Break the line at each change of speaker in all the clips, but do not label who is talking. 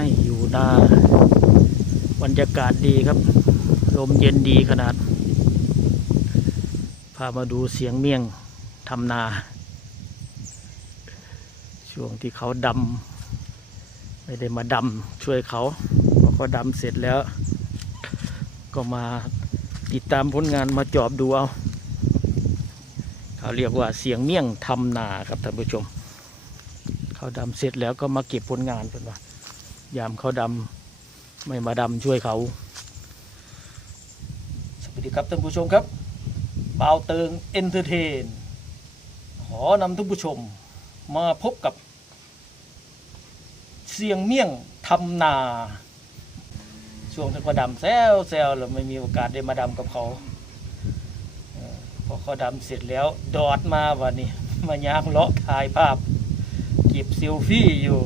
ให้อยู่นาบรรยากาศดีครับ ลมเย็นดีขนาด พามาดูเสียงเมี่ยงทำนา ช่วงที่เขาดำไม่ได้มาดำช่วยเขาพอเขาดำเสร็จแล้ว ก็มาติดตามผลงานมาจอบดูเอา เขาเรียกว่าเสียงเมี่ยงทำนาครับท่านผู้ชม เขาดำเสร็จแล้วก็มาเก็บผลงานเป็นว่า ยามเขาดำไม่มาดำช่วยเขา สวัสดีครับท่านผู้ชมครับเปาเติงเอนเตอร์เทน ขอนำท่านผู้ชมมาพบกับ เสียงเมี่ยงทำนาช่วงที่เขาดำแซวแซวเราไม่มีโอกาสได้มาดำกับเขาพอเขาดำเสร็จแล้วดอดมาวันนี้ มายางเลาะถ่ายภาพเก็บเซลฟี่อยู่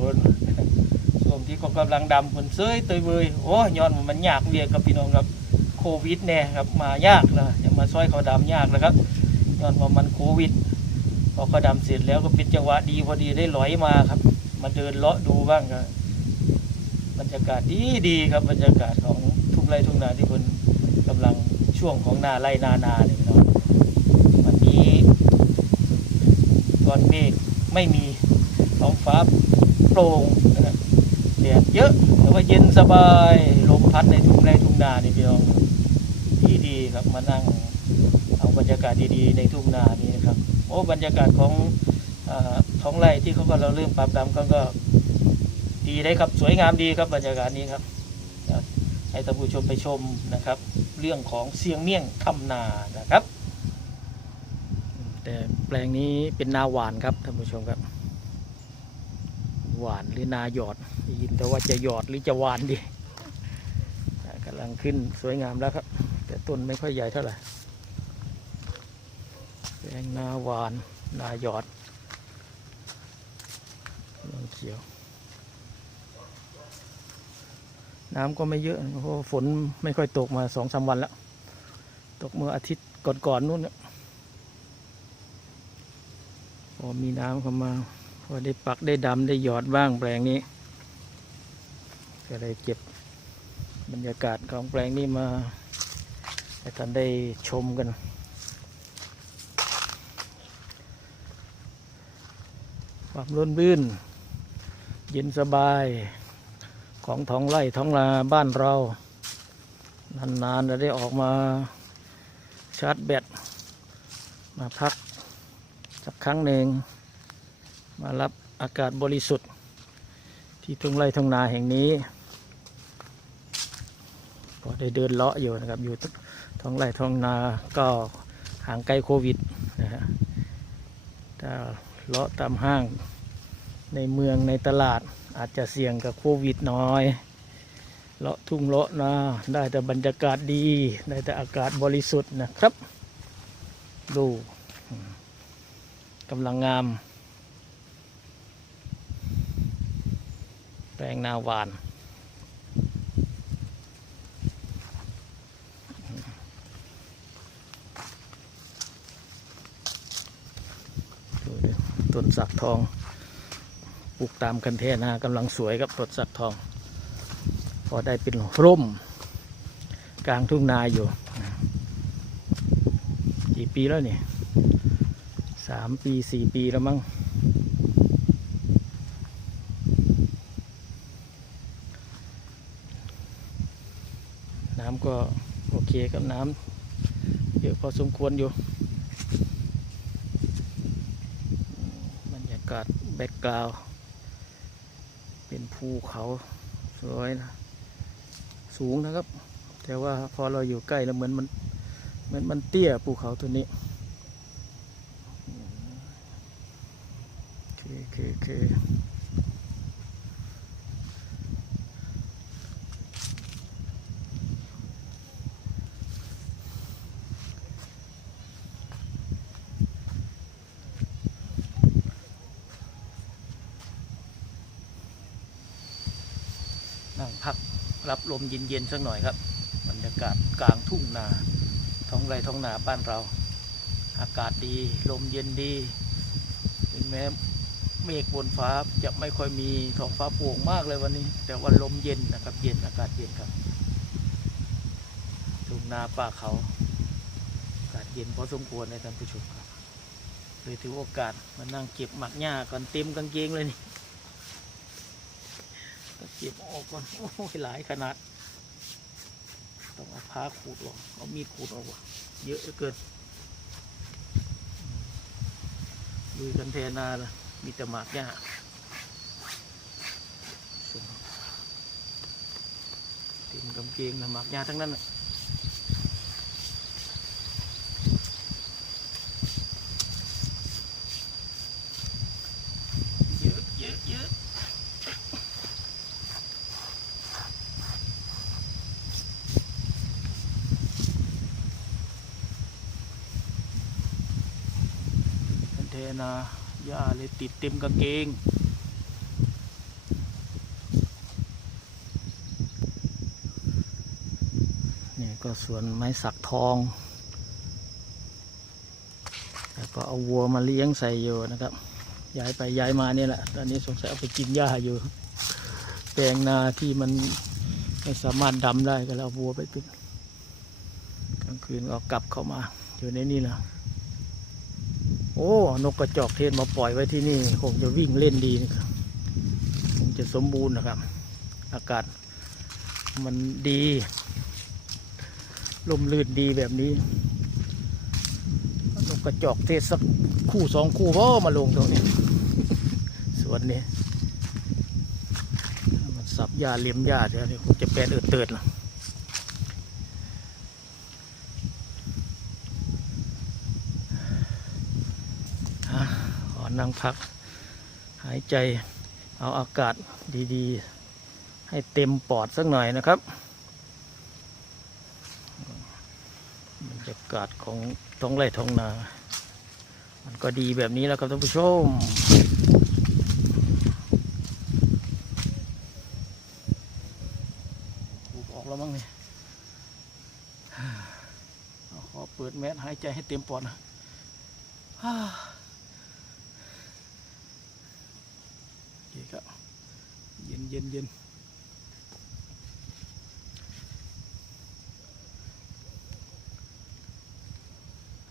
ช่วงที่เขากำลังดำคนเซยเตยเบยโอ้ย้อนมันยากเรียกับพี่น้องครับโควิดแน่ครับมายากนะย่ามาซอยเขาดำยากนะครับย้อนว่ามันโควิดพอเขาดำเสร็จแล้วก็เป็นจังหวะดีพอดีได้ลอยมาครับ มาเดินเลาะดูบ้างครับบรรยากาศดีดีครับบรรยากาศของทุ่งไร่ทุ่งนาที่คนกำลังช่วงของนาไร่นานาเนี่ยพี่น้องวันนี้ตอนเมฆไม่มีท้องฟ้าโปร่งนะครับ ดดเยอะ แต่ว่าเย็นสบายลมพัดในทุ่งไร่ทุ่งนาเนี่ยพี่น้องดีดีครับมานั่งเอาบรรยากาศดีๆในทุ่งนานี่นะครับโอ้บรรยากาศของอท้องไร่ที่เขาก็เราเริ่มปรับดำก็ก็ดีได้ครับสวยงามดีครับบรรยากาศนี้ครับให้ท่านผู้ชมไปชมนะครับ เรื่องของเสียงเมี่ยงทำนานะครับ แต่แปลงนี้เป็นนาหวานครับท่านผู้ชมครับ หวานหรือนาหยอดได้ยินแต่ว่าจะหยอดหรือจะหวานดีกำลังขึ้นสวยงามแล้วครับ แต่ต้นไม่ค่อยใหญ่เท่าไหร่แปลงนาหวานนาหยอดน้ำเขียว น้ำก็ไม่เยอะเพราะฝนไม่ค่อยตกมาสองสามวันแล้ว ตกเมื่ออาทิตย์ก่อนๆนู่นน่ะพอมีน้ำเข้ามา อได้ปักได้ดำได้หยอดบ้างแปลงนี้ ก็เลยเก็บบรรยากาศของแปลงนี้มาให้ท่านได้ชมกัน ความร่นรื่นเย็นสบายของท้องไร่ท้องนาบ้านเรา นานๆจะได้ออกมาชาร์จแบตมาพักสักครั้งหนึ่ง มารับอากาศบริสุทธิ์ ที่ทุ่งไร่ทุ่งนาแห่งนี้ก็ได้เดินเลาะอยู่นะครับ อยู่ท้องไร่ท้องนาก็ห่างไกลโควิดนะฮะถ้าเลาะตามห้างในเมืองในตลาดอาจจะเสี่ยงกับโควิดน้อย เลาะทุ่งเลาะนาได้แต่บรรยากาศดี ได้แต่อากาศบริสุทธิ์นะครับ ดูกำลังงาม แป ลงนาหวาน ต้นสักทอง ปลูกตามคันเทศนากำลังสวยครับต้นสักทอง พอได้เป็นร่ม กลางทุ่งนาอยู่ กี่ปีแล้วเนี่ยสามปีสี่ปีแล้วมั้งำก็โอเคครับน้ำเยอะพอสมควรอยู่บรรยากาศแบ็กกราวเป็นภูเขาสวยนะสูงนะครับ แต่ว่าพอเราอยู่ใกล้แล้วเหมือนมันเหมือนมันเตี้ยภูเขาตัวนี้โอเคโอเคโอ พักรับลมเย็นๆสักหน่อยครับบรรยากาศกลางทุ่งนาท้องไร่ท้องนาบ้านเรา อากาศดีลมเย็นดีถึงแม้เมฆบนฟ้าจะไม่ค่อยมีท้องฟ้าโปร่งมากเลยวันนี้ แต่ว่าลมเย็นนะครับเย็นอากาศเย็นครับทุ่งนาป่าเขาอากาศเย็นพอสมควรเลยท่านผู้ชมครับเลยถือโอกาสมานั่งเก็บหมักหญ้าก่อนเต็มกางเกงเลยนี่ เก็บออกก่อนโอ้ยหลายขนาด ต้องเอาผ้าขูดออกเอามีดขูดออกว่ะเยอะเหลือเกินดูกันแทนาละมีแต่หมากหญ้าเต็มกำเกงนะหมากหญ้าทั้งนั้นน่ะอะเยอะเยอะ กันแทนาหญ้าเลยติดเต็มกางเกง นี่ก็สวนไม้สักทองแล้วก็เอาวัวมาเลี้ยงใส่อยู่นะครับ ย้ายไปย้ายมาเนี่ยแหละ ตอนนี้สงสัยเอาไปกินหญ้าอยู่ แปลงนาที่มันไม่สามารถดำได้ก็แล้วเอาวัวไปปิดกลางคืนก็กลับเข้ามาอยู่ในนี่แหละ โอ้นกกระจอกเทศมาปล่อยไว้ที่นี่คงจะวิ่งเล่นดีนะครับคงจะสมบูรณ์นะครับ อากาศมันดีลมลื่นดีแบบนี้นกกระจอกเทศสักคู่สองคู่พ่อมาลงตรงนี้ สวนนี้ มันสับหญ้าเลี้ยมหญ้าเดี๋ยวนี้คงจะแปลนเอิดเติดละอะขอ นั่งพัก หายใจเอาอากาศดีๆ ให้เต็มปอดสักหน่อยนะครับบรรยากาศของท้องไร่ท้องนา มันก็ดีแบบนี้แล้วครับท่านผู้ชมออกแล้วมั้งเนี่ยขอเปิดแมสหายใจให้เต็มปอดนะฮ่าโอเคครับ เย็นเย็น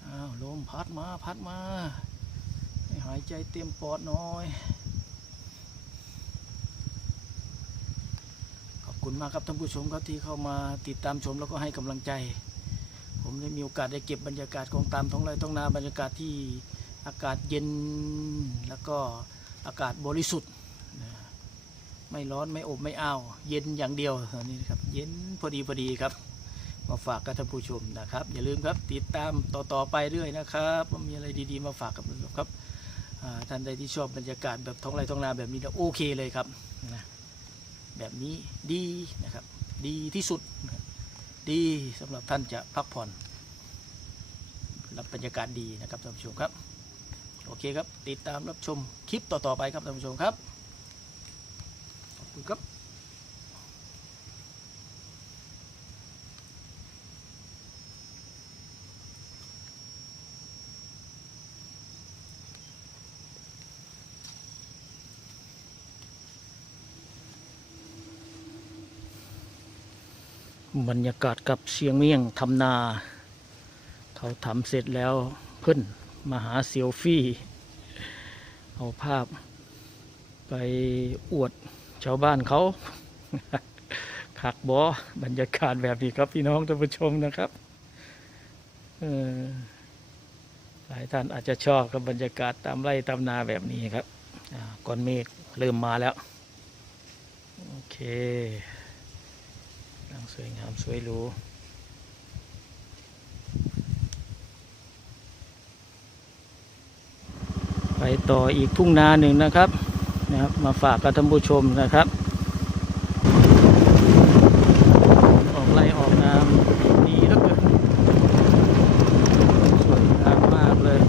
อ้าวลมพัดมาพัดมาให้หายใจเต็มปอดหน่อย ขอบคุณมากครับท่านผู้ชมครับที่เข้ามาติดตามชมแล้วก็ให้กำลังใจ ผมได้มีโอกาสได้เก็บบรรยากาศของตามท้องไร่ท้องนาบรรยากาศที่อากาศเย็นแล้วก็อากาศบริสุทธิ์ ไม่ร้อนไม่อบไม่อ้าวเย็นอย่างเดียวตอนนี้นะครับ เย็นพอดีพอดีครับ มาฝากกับท่านผู้ชมนะครับ อย่าลืมครับติดตามต่อๆไปเรื่อยนะครับว่ามีอะไรดีๆมาฝากกับท่านผู้ชมครับท่านใดที่ชอบบรรยากาศแบบท้องไร่ท้องนาแบบนี้นะโอเคเลยครับนะแบบนี้ดีนะครับ ดีที่สุด ดีสำหรับท่านจะพักผ่อนรับบรรยากาศดีนะครับท่านผู้ชมครับ โอเคครับ ติดตามรับชมคลิปต่อๆไปครับท่านผู้ชมครับ คุณครับบรรยากาศกับเชียงเมี่ยงทำนา เขาทำเสร็จแล้วเพิ่อนมาหาเซลฟี่ เอาภาพไปอวด ชาวบ้านเขาขักบอบรรยากาศแบบนี้ครับพี่น้องท่านผู้ชมนะครับหลายท่านอาจจะชอบกับบรรยากาศตามไร่ตามนาแบบนี้ครับก้อนเมฆเริ่มมาแล้ว โอเคนางสวยงามสวยหรูไปต่ออีกทุ่งนาหนึ่งนะครับ นะครับ มาฝากกับท่านผู้ชมนะครับ ออกไล่ออกน้ำดีแล้วเกินสวยงามมากเลย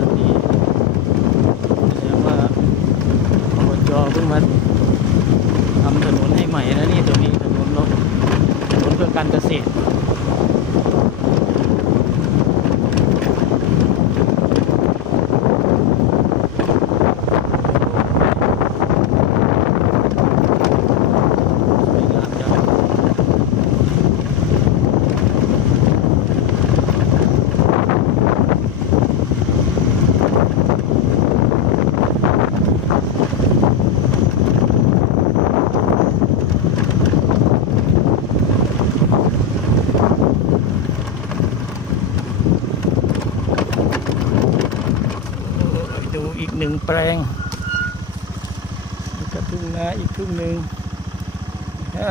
อันนี้แสดงว่าอบจเพิ่งมาทำถนนให้ใหม่นะนี่ตัวนี้ถนนรถถนนเพื่อการเกษตร อีกหนึ่งแปลงนี่ก็ทุ่งนาอีกทุ่งหนึ่งฮะ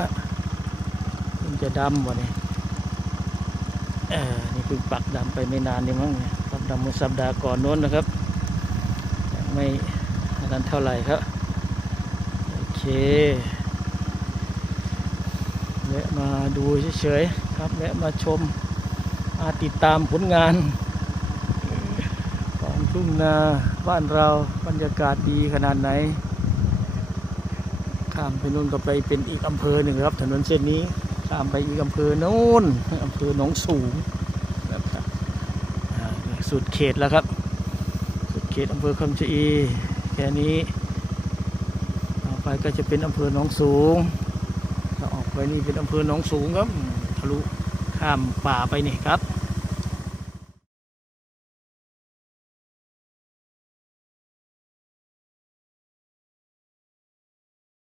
เพิ่งจะดำวะเนี่ยเออนี่เพิ่งปักดำไปไม่นานนี่มั้งปักดำเมื่อสัปดาห์ก่อนโน้นนะครับยังไม่นั้นเท่าไหร่ครับ โอเคแวะมาดูเฉยๆครับแวะมาชมมาติดตามผลงาน ทุ่งนาบ้านเราบรรยากาศดีขนาดไหน ข้ามไปนู่นก็ไปเป็นอีกอำเภอหนึ่งครับ ถนนเส้นนี้ข้ามไปอีกอำเภอโน้นอำเภอหนองสูงนะครับสุดเขตแล้วครับ สุดเขตอำเภอคำชะอีแค่นี้ต่อไปก็จะเป็นอำเภอหนองสูงถ้าออกไปนี่เป็นอำเภอหนองสูงครับทะลุข้ามป่าไปนี่ครับ